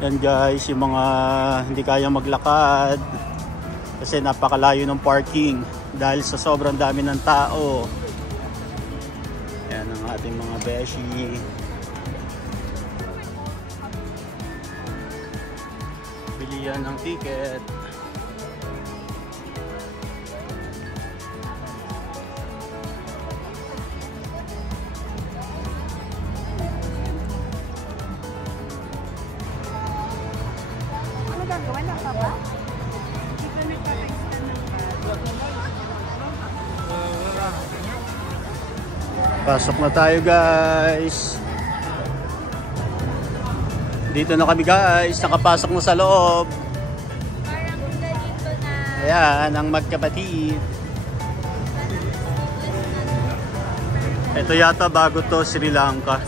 Yan guys, yung mga hindi kayang maglakad kasi napakalayo ng parking dahil sa sobrang dami ng tao. Yan ang ating mga beshi. Bilihan ng ticket. Wala pa ba? Pasok na tayo guys. Dito na kami guys. Nakapasok na sa loob. Parang dito na. Ayan, ang magkapatid. Ito yata bago to, Sri Lanka.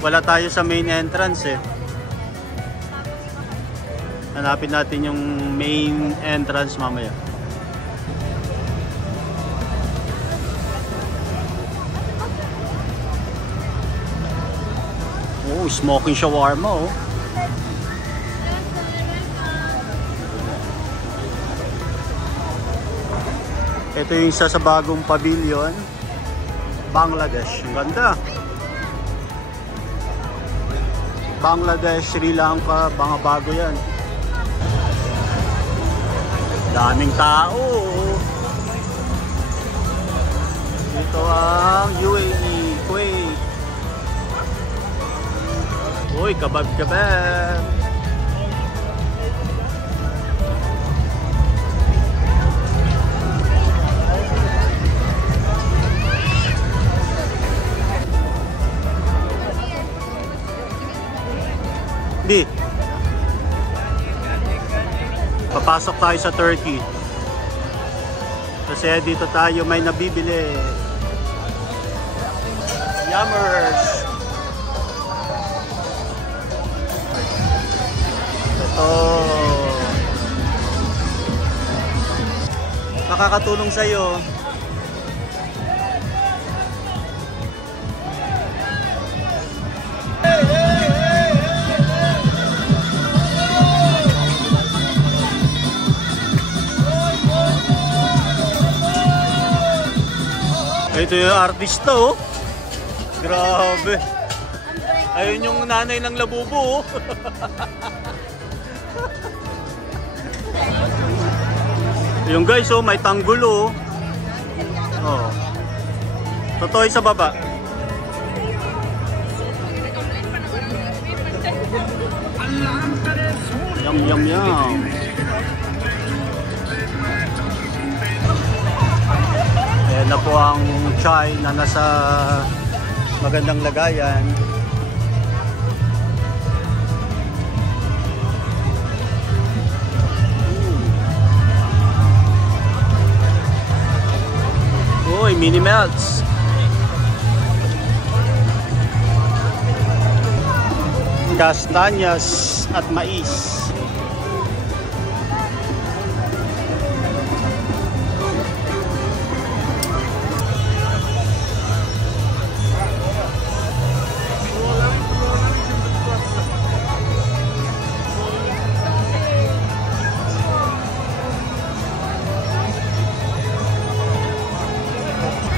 Wala tayo sa main entrance eh. Hanapin natin yung main entrance mamaya. Oh, smoking shawarma oh. Ito yung isa sa bagong pavilion, Bangladesh. Ang ganda. Bangladesh, Sri Lanka, mga bago yan. Daming tao. Dito ang UAE, Kuwait. Uy, kabag-kabag. Di. Papasok tayo sa Turkey. Kasi dito tayo may nabibili. Yummers. Ito. Makakatulong sa'yo. Ito yung artista oh. Grabe. Ayun yung nanay ng labubo oh. Yung guys oh, may tanggol oh. Oh. Totoo sa baba. Yum yum yum. Ayan na po ang chai na nasa magandang lagayan. Uy, mini melts. Kastanyas at mais.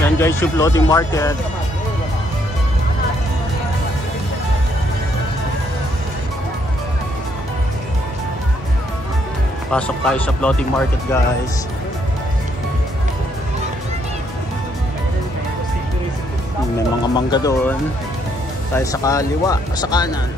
Yan guys, yung floating market. Pasok tayo sa floating market guys. May mga mangga doon. Tayo sa kaliwa, sa kanan.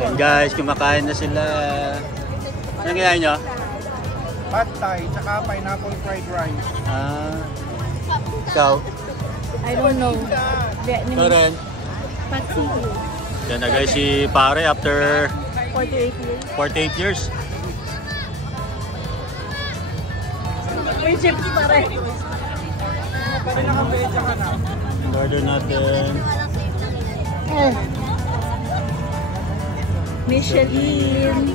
Yan guys, kumakain na sila. Anong kinain nyo? Pad Thai, tsaka pineapple fried rice. Ah, ikaw? I don't know. Ito rin. Pad City. Yan na guys si pare after 48 years. 48 years. May chips pa rin. Pwede naka-media ka na. Order natin. Michelin.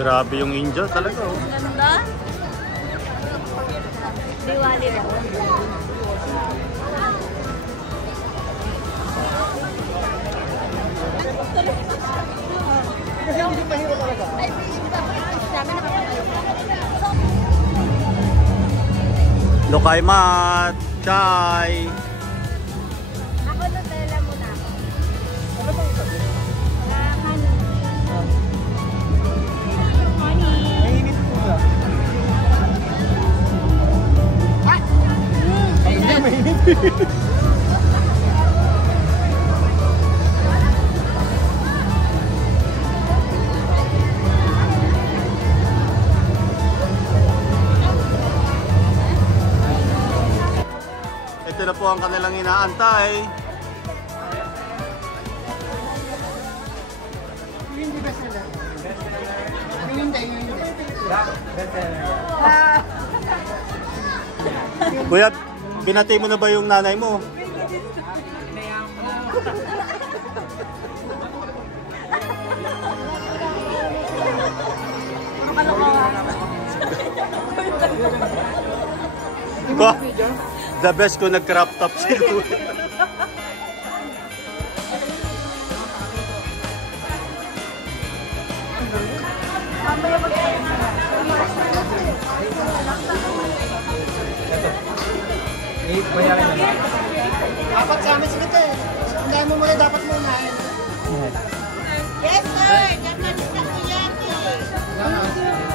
Grabe yung India talaga oh. Ganda. Diwali ba? Lokay mat, chai. Ako Nutella muna ako. Ano bang sabi? Honey. Mainit po lang. Hindi mainit. Ito na po ang kanilang inaantay. Kuya, binati mo na ba yung nanay mo? Ko, the best ko nag-crop top si Kuya. Dapat sa amin sige te. Hindi mo muna dapat muna. Yes, sir! Japanese takoyaki!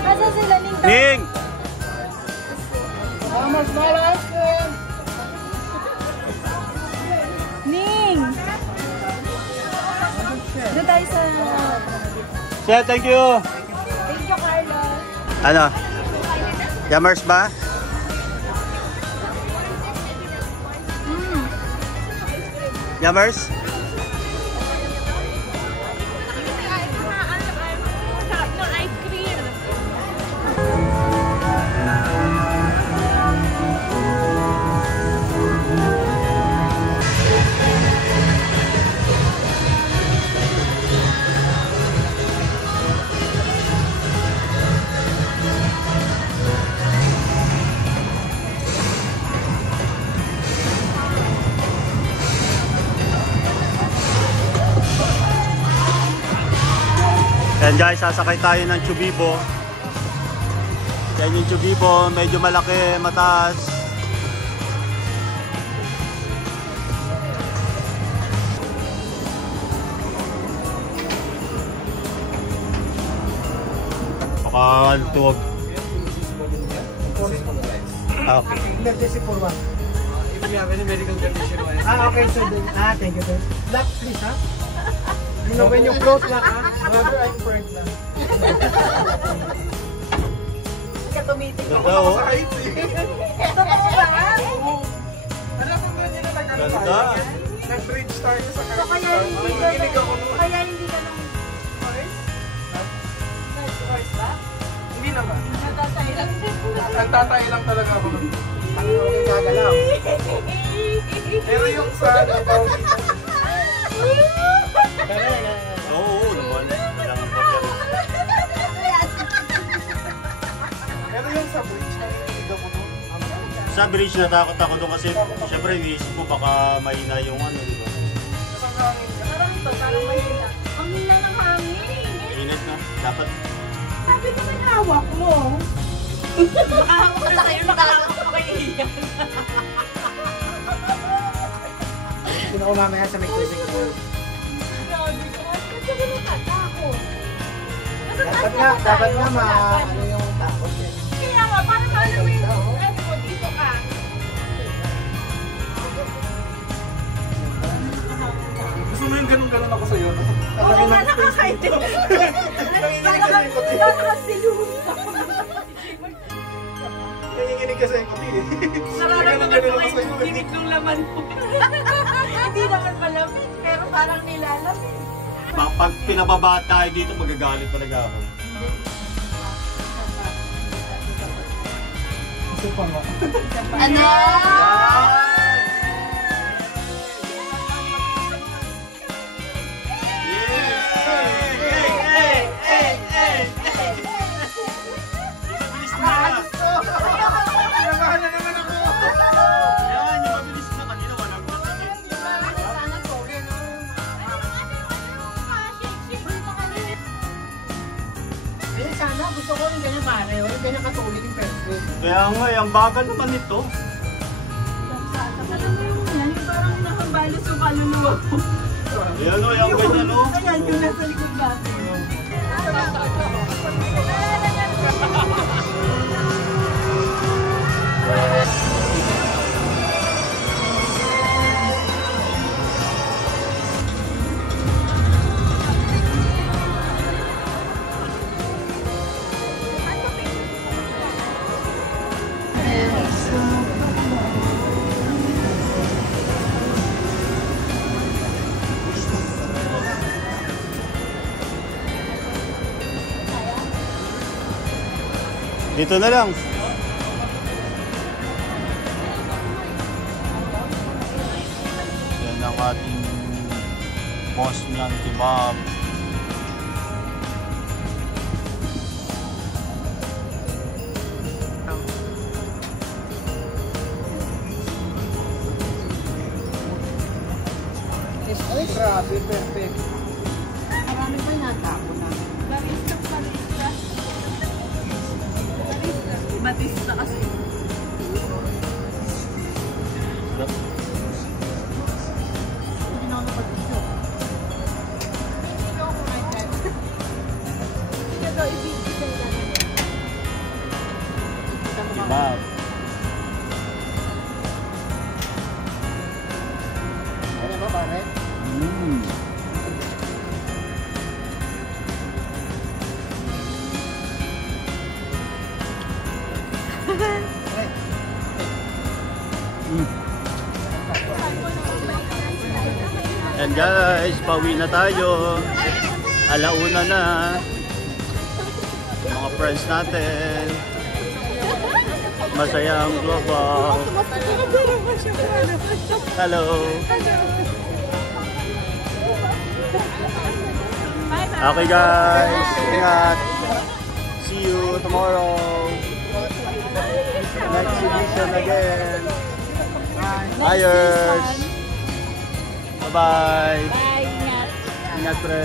Asa sila Ning? Ning! Mas malas ko. Ning! Doon tayo sa... Siya, thank you! Thank you, Carlos. Ano? Yummers ba? Yummers? Sarap ng ice cream. Yan guys, sasakay tayo ng Chubibo. Yan yung Chubibo, medyo malaki, mataas. Baka tuwag. Okay. Emergency for one. If you have any medical condition, Okay, so then, thank you sir. Lock please ha. You know when you close lock ha. Rather I'm friend lang. Ganda oh. Totoo ba? Alam mo ganyan na nag-ano Ganda. tayo? Nag-bridge tayo sa So kaya hindi ka Nanginig ako noon. Kaya hindi ka nang... Hindi naman. Natatay lang. Nagtatay lang talaga ako. Ano yung gagalaw? Pero yung sa Oo, naman. Kailangan pa dyan. Pero yung sa bridge, nanginig ako noon. Sa bridge natakot ako doon kasi syempre iniisip ko baka mahina yung ano, di ba? Isang hangin ka. Parang mahina. Ang hina ng hangin. Init na. Dapat Sabi ko may hawak mo. Makahawak na sa'yo, makahawak mo kayo iyan. Sino ko mamaya sa may tubig ko. Grabe ka. Kasi ganun ka, takot. Dapat nga ano yung takot niya. Kaya nga, parang alam mo yung ano mo, dito ka. Gusto mo yung ganun-ganun ako sa'yo? Oo nga, nakakaitin. Parang silunod. nakikinig kasi ako eh. Nararamdaman ko kayo yung ginig ng laman mo. Hindi naman malamig, pero parang nilalamig. Pag pinababa tayo dito, magagalit talaga ako. Isa pa nga. Ano? Kinabahan na naman ako! Yan, yung mabilis na kanina, walang natigil. Eh, sana gusto ko yung ganyan pare, yung ganyan katulik yung perfect. Kaya nga, ang bagal naman nito. Alam mo yung yan, parang nakabalos yung kaluluwa ko. Yan o, yung ganyan o. Ayan, yung nasa likod natin. Dito na lang. Yan ang ating Bosnian kebab. Grabe, perfect. Marami pa natako na. Barista. Batista kasi. Hindi na ako napag-video. Hindi ako kumain. Hindi daw ibigay na. Kebab. Ano ba pare? And guys, pauwi na tayo. Alauna na. Mga friends natin. Masayang global. Hello. Okay guys, ingat. See you tomorrow. Next edition again. Ayers. Bye-bye. Bye, ingat. Ingat, pre.